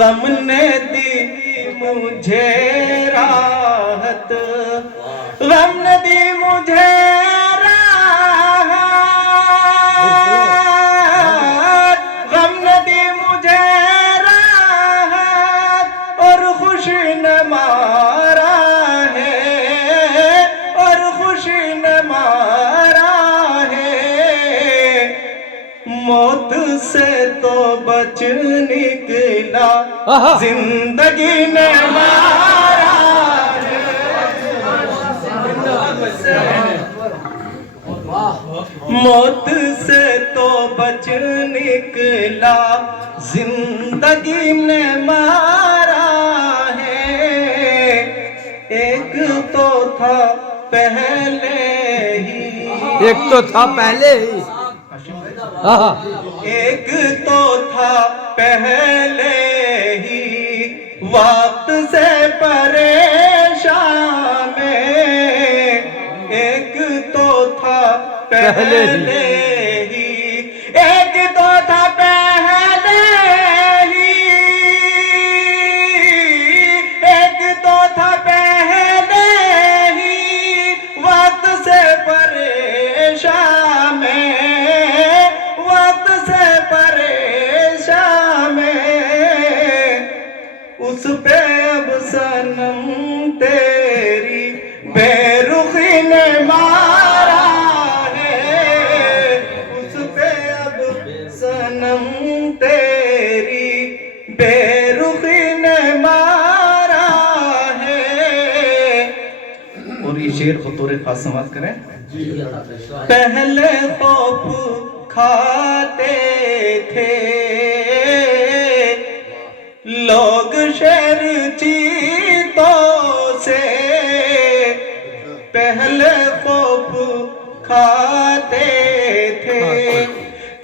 गम ने दी मुझे राहत, गम ने दी मुझे राहत, गम ने दी मुझे राहत और खुशी न मारा है, और खुशी न मारा है। मौत से तो बच निकला, जिंदगी ने मारा है। मौत से तो बच निकला, जिंदगी ने मारा है। एक तो था पहले ही, एक तो था पहले ही, एक तो था पहले ही वक्त से परेशान में। एक तो था पहले ही, एक तो था पहले ही, एक तो था पहले ही वक्त से परेशान में, वक्त से परेशान में। उस पे अब सनम तेरी बेरुखी ने मारा है, उस पे अब सनम तेरी बेरुखी ने मारा है। और ये शेर बतौर खास समाप्त करें। पहले खौफ खाते थे लोग शर चीतों से, पहले खौफ खाते थे,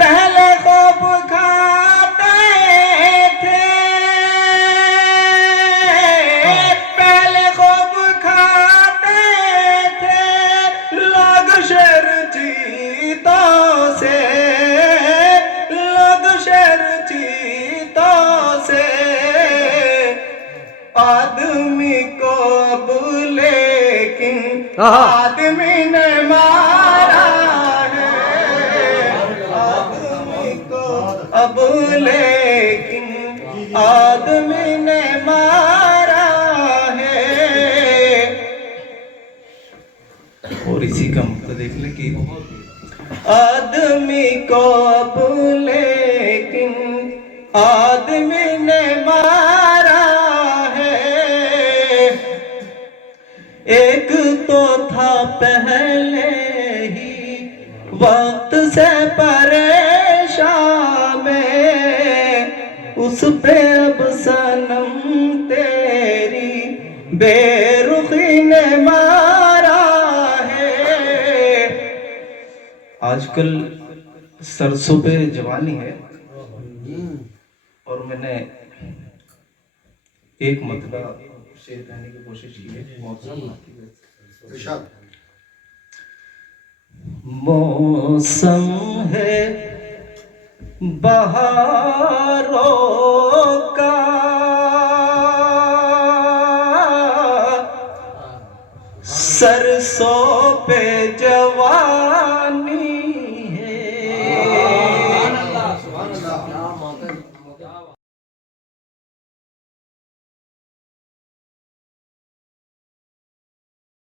पहले खौफ खाते थे, पहले खौफ खाते थे लोग शर चीतों से, लोग शर चीतों से। आदमी को अब लेकिन आदमी ने मारा है, आदमी को अब लेकिन आदमी ने मारा है। और इसी का मतलब देख ले कि आदमी को अब लेकिन आदमी ने मारा है। एक तो था पहले ही वक्त से परेशान में, उस पे अब सनम तेरी बेरुखी ने मारा है। आजकल सरसों पे जवानी है और मैंने एक मतलब शेर कहने की कोशिश की है। मौसम है बहार